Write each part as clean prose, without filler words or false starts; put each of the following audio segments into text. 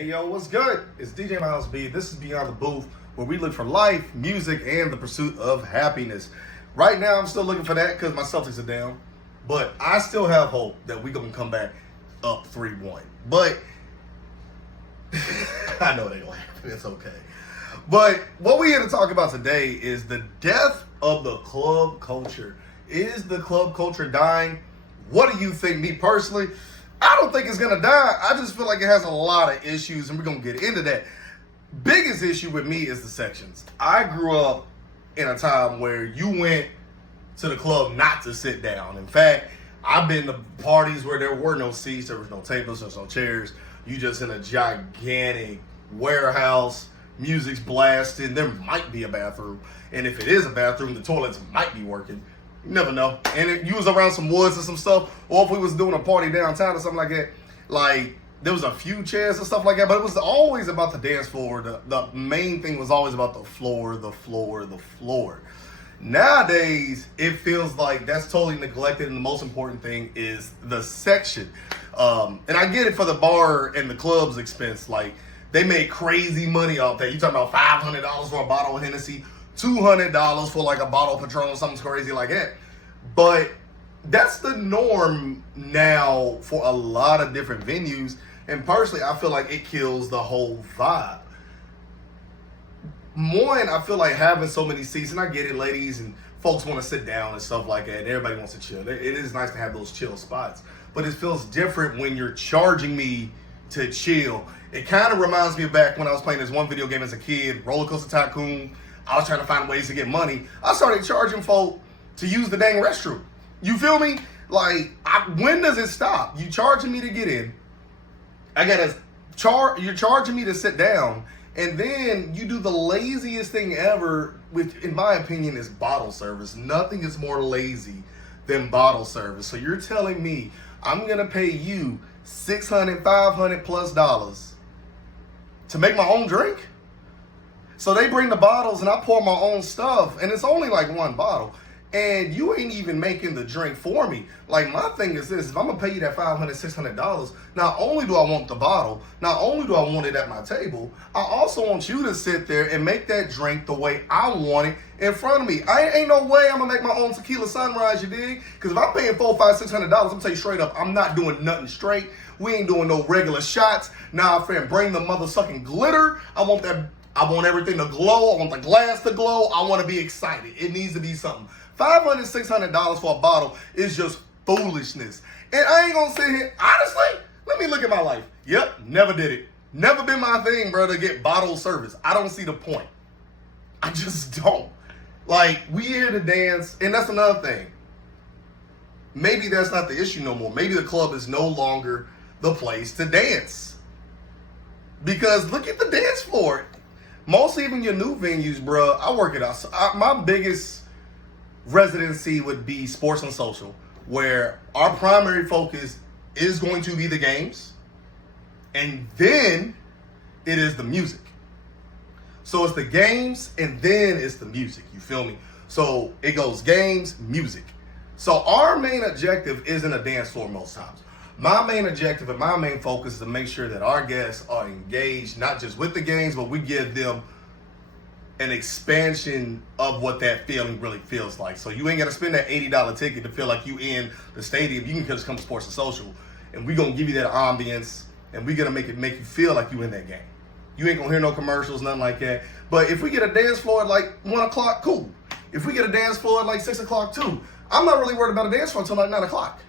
Hey yo, what's good? It's DJ Miles B. This is Beyond the Booth, where we look for life, music, and the pursuit of happiness. Right now, I'm still looking for that because my Celtics are down, but I still have hope that we're gonna come back up 3-1. But I know it ain't gonna happen. It's okay. But what we're here to talk about today is the death of the club culture. Is the club culture dying? What do you think? Me personally, I don't think it's gonna die. I just feel like it has a lot of issues, and we're gonna get into that. Biggest issue with me is the sections. I grew up in a time where you went to the club not to sit down. In fact, I've been to parties where there were no seats, there was no tables, there was no chairs. You just in a gigantic warehouse, music's blasting, there might be a bathroom. And if it is a bathroom, the toilets might be working. You never know. And you was around some woods or some stuff, or if we was doing a party downtown or something like that, like there was a few chairs and stuff like that, but it was always about the dance floor. The main thing was always about the floor. Nowadays, it feels like that's totally neglected, and the most important thing is the section. And I get it for the bar and the club's expense. Like, they make crazy money off that. You talking about $500 for a bottle of Hennessy, $200 for like a bottle of Patron, something crazy like that. But that's the norm now for a lot of different venues. And personally, I feel like it kills the whole vibe. One, I feel like having so many seats, and I get it, ladies and folks want to sit down and stuff like that, and everybody wants to chill. It is nice to have those chill spots, but it feels different when you're charging me to chill. It kind of reminds me of back when I was playing this one video game as a kid, Roller Coaster Tycoon. I was trying to find ways to get money. I started charging folk to use the dang restroom. You feel me? Like, when does it stop? You charging me to get in. You're charging me to sit down. And then you do the laziest thing ever, which in my opinion is bottle service. Nothing is more lazy than bottle service. So you're telling me I'm going to pay you $600, $500 plus dollars to make my own drink? So they bring the bottles and I pour my own stuff, and it's only like one bottle. And you ain't even making the drink for me. Like, my thing is this: if I'm gonna pay you that $500, $600, not only do I want the bottle, not only do I want it at my table, I also want you to sit there and make that drink the way I want it in front of me. Ain't no way I'm gonna make my own tequila sunrise, you dig? Because if I'm paying $400, $500, $600, I'm gonna tell you straight up, I'm not doing nothing straight. We ain't doing no regular shots. Nah, friend, bring the motherfucking glitter. I want everything to glow. I want the glass to glow. I want to be excited. It needs to be something. $500, $600 for a bottle is just foolishness. And I ain't gonna sit here, honestly, let me look at my life. Yep, never did it. Never been my thing, bro, to get bottle service. I don't see the point. I just don't. Like, we here to dance, and that's another thing. Maybe that's not the issue no more. Maybe the club is no longer the place to dance. Because look at the dance floor. Most even your new venues, bro, I work it out. My biggest residency would be sports and social, where our primary focus is going to be the games, and then it is the music. So it's the games, and then it's the music. You feel me? So it goes games, music. So our main objective isn't a dance floor most times. My main objective and my main focus is to make sure that our guests are engaged, not just with the games, but we give them an expansion of what that feeling really feels like. So you ain't got to spend that $80 ticket to feel like you in the stadium. You can just come to Sports and Social, and we're going to give you that ambience, and we're going to make you feel like you in that game. You ain't going to hear no commercials, nothing like that. But if we get a dance floor at like 1 o'clock, cool. If we get a dance floor at like 6 o'clock, too, I'm not really worried about a dance floor until like 9 o'clock.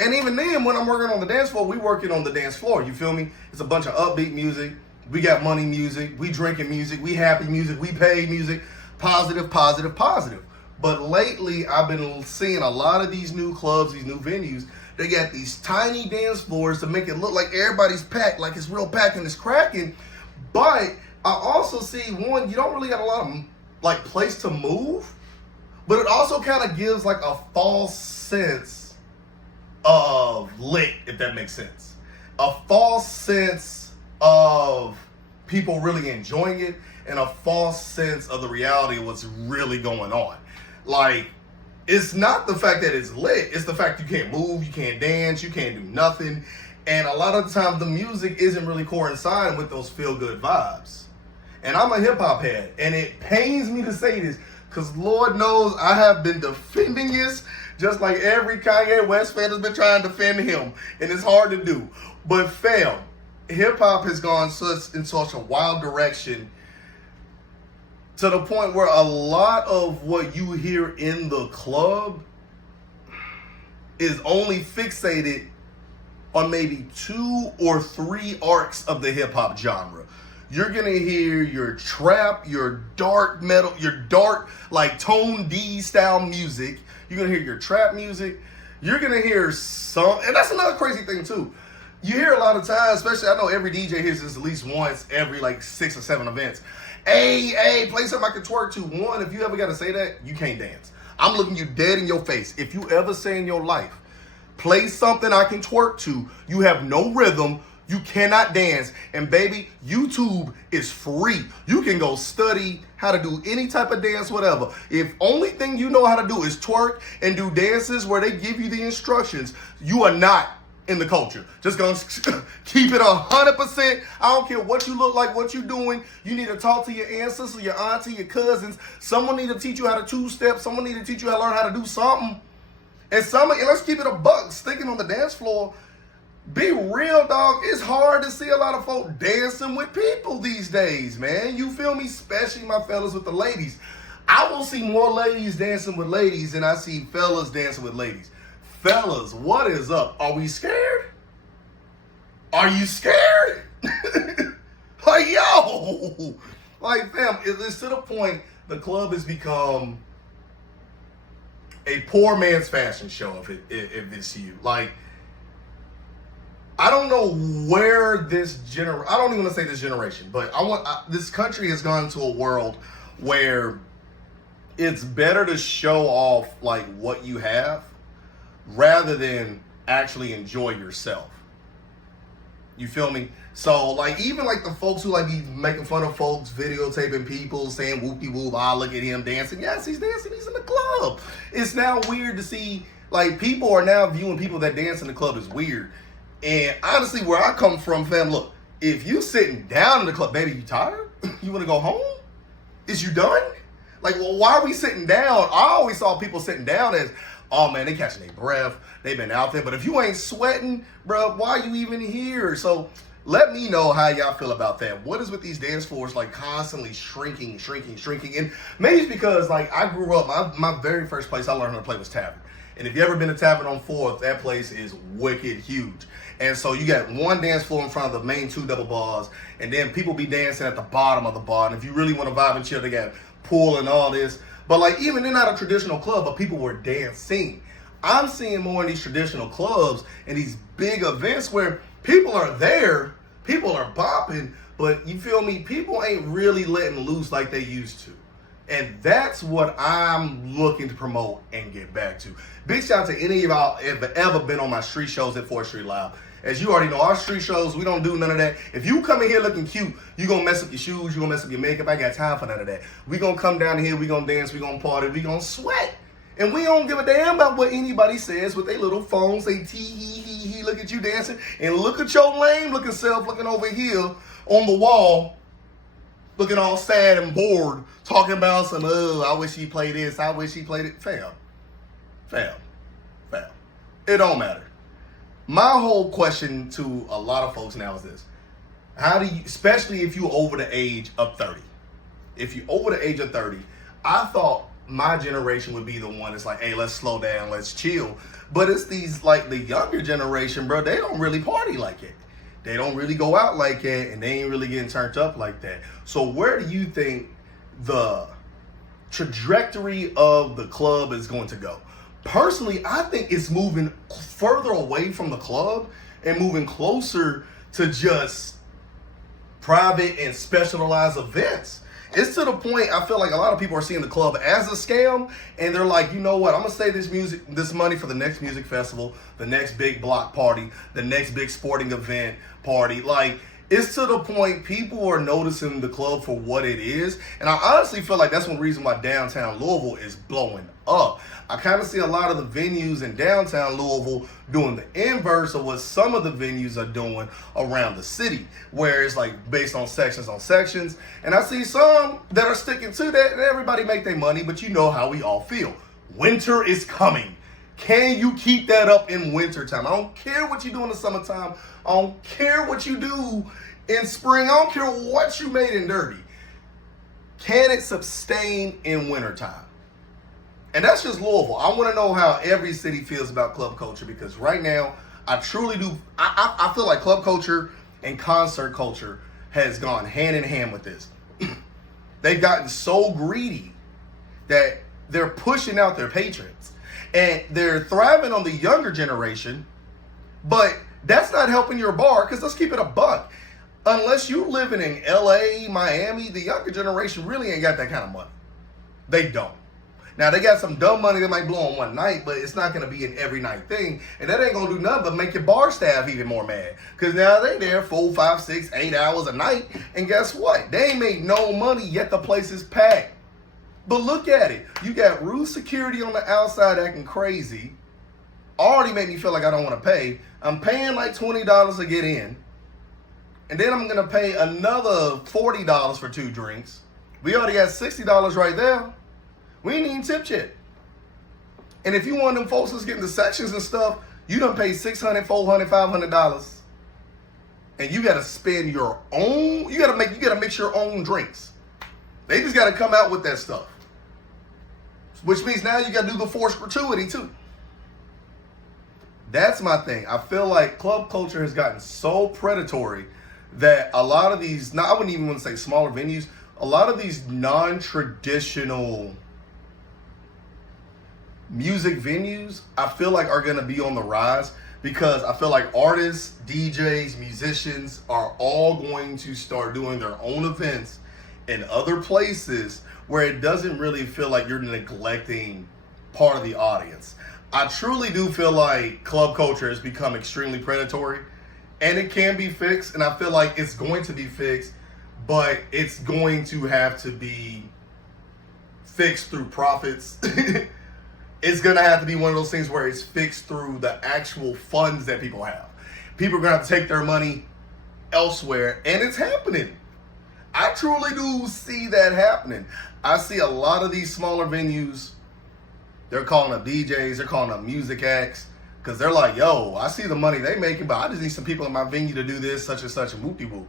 And even then, when I'm working on the dance floor, we working on the dance floor. You feel me? It's a bunch of upbeat music. We got money music. We drinking music. We happy music. We paid music. Positive, positive, positive. But lately, I've been seeing a lot of these new clubs, these new venues. They got these tiny dance floors to make it look like everybody's packed, like it's real packed and it's cracking. But I also see, one, you don't really got a lot of like place to move. But it also kind of gives like a false sense of lit, if that makes sense. A false sense of people really enjoying it, and a false sense of the reality of what's really going on. Like, it's not the fact that it's lit, it's the fact you can't move, you can't dance, you can't do nothing. And a lot of the times the music isn't really coinciding with those feel-good vibes. And I'm a hip-hop head, and it pains me to say this, because Lord knows I have been defending this, just like every Kanye West fan has been trying to defend him. And it's hard to do. But fam, hip-hop has gone in such a wild direction, to the point where a lot of what you hear in the club is only fixated on maybe 2 or 3 arcs of the hip-hop genre. You're gonna hear your trap, your dark metal, your dark, like Tone D style music. You're gonna hear your trap music. You're gonna hear some, and that's another crazy thing too. You hear a lot of times, especially I know every DJ hears this at least once every like 6 or 7 events. Hey, play something I can twerk to. One, if you ever gotta say that, you can't dance. I'm looking you dead in your face. If you ever say in your life, play something I can twerk to, you have no rhythm, you cannot dance, and baby, YouTube is free. You can go study how to do any type of dance, whatever. If only thing you know how to do is twerk and do dances where they give you the instructions, you are not in the culture. Just gonna keep it 100%. I don't care what you look like, what you're doing. You need to talk to your ancestors, your auntie, your cousins. Someone need to teach you how to 2-step. Someone need to teach you how to learn how to do something. And let's keep it a buck, sticking on the dance floor. Be real, dog. It's hard to see a lot of folk dancing with people these days, man. You feel me? Especially my fellas with the ladies. I will see more ladies dancing with ladies than I see fellas dancing with ladies. Fellas, what is up? Are we scared? Are you scared? Like, yo! Like, fam, it's to the point the club has become a poor man's fashion show if it's you. Like, I don't know where this I don't even want to say this generation, but this country has gone to a world where it's better to show off like what you have rather than actually enjoy yourself. You feel me? So like even like the folks who like be making fun of folks, videotaping people, saying whoopie whoop, look at him dancing. Yes, he's dancing, he's in the club. It's now weird to see, like, people are now viewing people that dance in the club as weird. And honestly, where I come from, fam, look, if you sitting down in the club, baby, you tired? You want to go home? Is you done? Like, well, why are we sitting down? I always saw people sitting down as, oh man, they catching their breath. They've been out there. But if you ain't sweating, bro, why are you even here? So let me know how y'all feel about that. What is with these dance floors like constantly shrinking? And maybe it's because like I grew up, my very first place I learned how to play was Tavern. And if you ever been to Tavern on 4th, that place is wicked huge. And so you got one dance floor in front of the main 2 double bars, and then people be dancing at the bottom of the bar. And if you really want to vibe and chill, they got pool and all this. But like even they're not a traditional club, but people were dancing. I'm seeing more in these traditional clubs and these big events where people are there, people are bopping, but you feel me? People ain't really letting loose like they used to. And that's what I'm looking to promote and get back to. Big shout out to any of y'all ever been on my street shows at 4th Street Live. As you already know, our street shows, we don't do none of that. If you come in here looking cute, you gonna mess up your shoes, you gonna mess up your makeup. I ain't got time for none of that. We gonna come down here, we gonna dance, we gonna party, we gonna sweat. And we don't give a damn about what anybody says with their little phones. They tee-hee-hee-hee, look at you dancing. And look at your lame looking self looking over here on the wall, looking all sad and bored, talking about some, oh, I wish he played this, I wish he played it. Fam. It don't matter. My whole question to a lot of folks now is this. How do you, especially if you're over the age of 30. If you're over the age of 30, I thought my generation would be the one that's like, hey, let's slow down, let's chill. But it's these, like, the younger generation, bro, they don't really party like it. They don't really go out like that, and they ain't really getting turned up like that. So where do you think the trajectory of the club is going to go? Personally, I think it's moving further away from the club and moving closer to just private and specialized events. It's to the point I feel like a lot of people are seeing the club as a scam, and they're like, you know what, I'm gonna save this money for the next music festival, the next big block party, the next big sporting event party. Like, It's to the point people are noticing the club for what it is. And I honestly feel like that's one reason why downtown Louisville is blowing up. I kind of see a lot of the venues in downtown Louisville doing the inverse of what some of the venues are doing around the city, where it's like based on sections. And I see some that are sticking to that, and everybody make their money, but you know how we all feel. Winter is coming. Can you keep that up in wintertime? I don't care what you do in the summertime. I don't care what you do in spring. I don't care what you made in Derby. Can it sustain in wintertime? And that's just Louisville. I want to know how every city feels about club culture, because right now, I truly do. I feel like club culture and concert culture has gone hand in hand with this. They've gotten so greedy that they're pushing out their patrons. And they're thriving on the younger generation, but that's not helping your bar, because let's keep it a buck. Unless you're living in LA, Miami, the younger generation really ain't got that kind of money. They don't. Now, they got some dumb money that might blow on one night, but it's not going to be an every night thing. And that ain't going to do nothing but make your bar staff even more mad. Because now they there 4, 5, 6, 8 hours a night. And guess what? They ain't made no money, yet the place is packed. But look at it. You got rude security on the outside acting crazy. Already made me feel like I don't want to pay. I'm paying like $20 to get in. And then I'm going to pay another $40 for 2 drinks. We already got $60 right there. We ain't even tipped yet. And if you want them folks that's getting the sections and stuff, you done pay $600, $400, $500. And you got to spend your own, you got to mix your own drinks. They just got to come out with that stuff. Which means now you got to do the forced gratuity too. That's my thing. I feel like club culture has gotten so predatory that a lot of these, I wouldn't even want to say smaller venues, a lot of these non-traditional music venues, I feel like are going to be on the rise, because I feel like artists, DJs, musicians are all going to start doing their own events in other places where it doesn't really feel like you're neglecting part of the audience. I truly do feel like club culture has become extremely predatory, and it can be fixed, and I feel like it's going to be fixed, but it's going to have to be fixed through profits. It's going to have to be one of those things where it's fixed through the actual funds that people have. People are going to have to take their money elsewhere, and it's happening. I truly do see that happening. I see a lot of these smaller venues, they're calling up DJs, they're calling up music acts, because they're like, yo, I see the money they making, but I just need some people in my venue to do this, such and such, and whoop-de-whoop.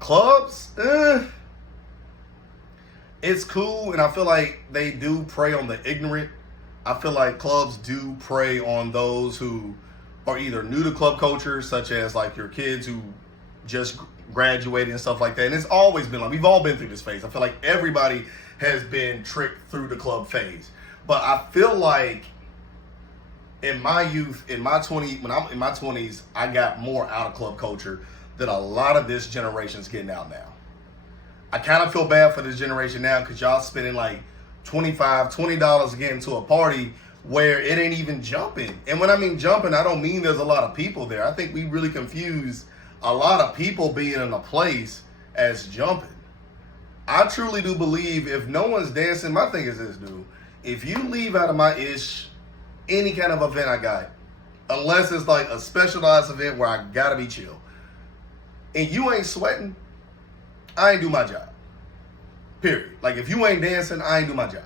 Clubs, it's cool, and I feel like they do prey on the ignorant. I feel like clubs do prey on those who are either new to club culture, such as like your kids who just graduated and stuff like that. And it's always been like, we've all been through this phase. I feel like everybody has been tricked through the club phase. But I feel like in my youth, when I'm in my 20s, I got more out of club culture than a lot of this generation's getting out now. I kind of feel bad for this generation now, because y'all spending like $20 to get into a party where it ain't even jumping. And when I mean jumping, I don't mean there's a lot of people there. I think we really confuse a lot of people being in a place as jumping. I truly do believe if no one's dancing, my thing is this, dude. If you leave out of my ish, any kind of event I got, unless it's like a specialized event where I gotta be chill, and you ain't sweating, I ain't do my job. Period. Like, if you ain't dancing, I ain't do my job.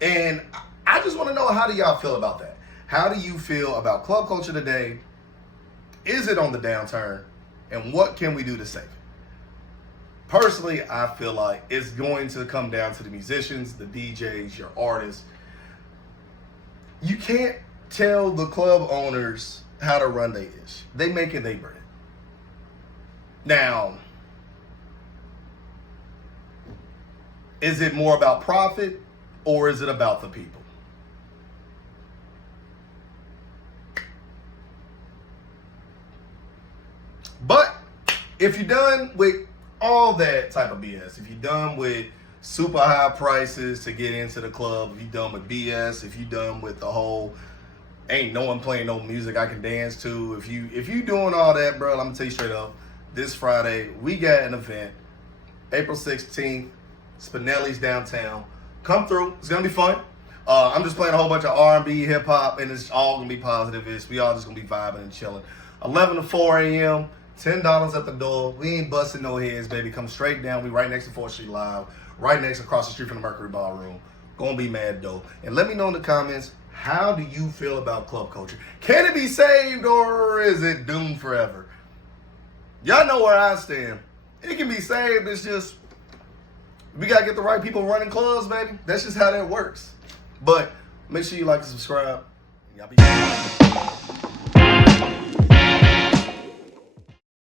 And I just want to know, how do y'all feel about that? How do you feel about club culture today? Is it on the downturn? And what can we do to save it? Personally, I feel like it's going to come down to the musicians, the DJs, your artists. You can't tell the club owners how to run their ish. They make it, they burn it. Now, is it more about profit, or is it about the people? But if you're done with all that type of BS, if you're done with super high prices to get into the club, if you're done with BS, if you're done with the whole Ain't no one playing no music I can dance to. If you doing all that, bro, I'm gonna tell you straight up. This Friday we got an event, April 16th, Spinelli's downtown. Come through. It's gonna be fun. I'm just playing a whole bunch of R&B, hip hop, and it's all gonna be positive. We all just gonna be vibing and chilling. 11 to 4 a.m. $10 at the door. We ain't busting no heads, baby. Come straight down. We right next to 4th Street Live, right next across the street from the Mercury Ballroom. Gonna be mad dope. And let me know in the comments, how do you feel about club culture? Can it be saved or is it doomed forever? Y'all know where I stand. It can be saved. It's just we gotta get the right people running clubs, baby. That's just how that works. But make sure you like and subscribe. Y'all be